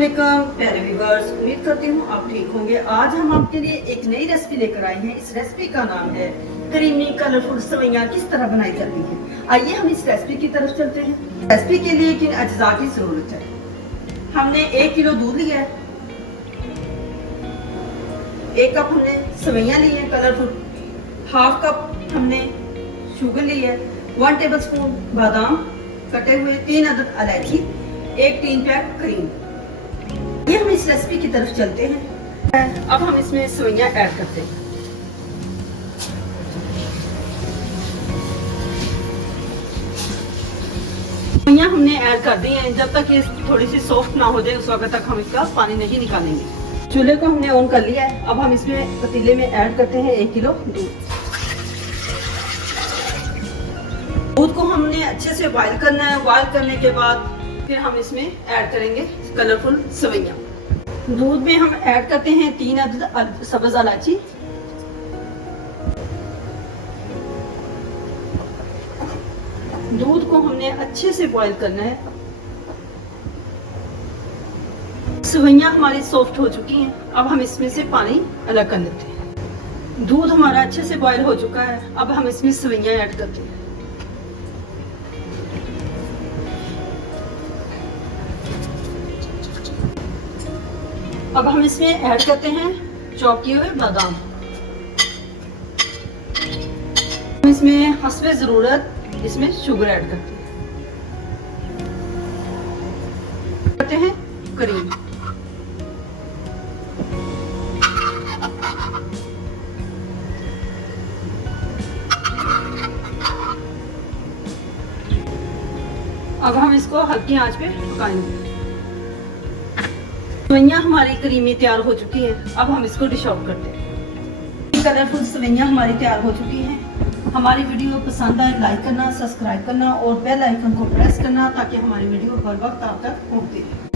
अस्सलामुअलैकुम प्यारे व्यूअर्स, उम्मीद करती हूँ आप ठीक होंगे। आज हम आपके लिए एक नई रेसिपी लेकर आए हैं। इस रेसिपी का नाम है क्रीमी कलरफुल सेवइयां किस तरह बनाई जाती हैं। आइए हम इस रेसिपी की तरफ चलते हैं। रेसिपी के लिए किन अज्जा की जरूरत है। हमने 1 किलो दूध लिया है, 1 कप हमने सेवइयां ली है कलरफुल, 1/2 कप हमने शुगर ली है, 1 टेबलस्पून बादाम कटे हुए, 3 अदद इलायची, 1 टीन पैक क्रीम। ये हम इस रेसिपी की तरफ चलते हैं। अब हम इसमें सेवइयां ऐड करते हैं। सेवइयां हमने ऐड कर दी हैं। जब तक ये थोड़ी सी सॉफ्ट ना हो जाए उस वक्त तक हम इसका पानी नहीं निकालेंगे। चूल्हे को हमने ऑन कर लिया है। अब हम इसमें पतीले में ऐड करते हैं 1 किलो दूध। दूध को हमने अच्छे से बॉईल करना है। बॉईल करने के बाद फिर हम इसमें ऐड करेंगे कलरफुल सेवइयां। दूध में हम ऐड करते हैं 3 अदद सब्ज इलायची, दूध को हमने अच्छे से बॉईल करना है। सेवइयां हमारी सॉफ्ट हो चुकी हैं। अब हम इसमें से पानी अलग कर लेते हैं। दूध हमारा अच्छे से बॉईल हो चुका है। अब हम इसमें सेवइयां ऐड करते हैं। अब हम इसमें ऐड करते हैं चॉप किए हुए बादाम। इसमें हस्बे जरूरत इसमें शुगर ऐड करते हैं क्रीम। अब हम इसको हल्की आंच पे पकाएंगे। सेवइयां हमारी क्रीमी तैयार हो चुकी है। अब हम इसको डिश आउट करते हैं। कलरफुल सेवइयां हमारी तैयार हो चुकी हैं। हमारी वीडियो पसंद आए लाइक करना, सब्सक्राइब करना और बेल आइकन को प्रेस करना ताकि हमारी वीडियो हर वक्त आप तक पहुंचती रहे।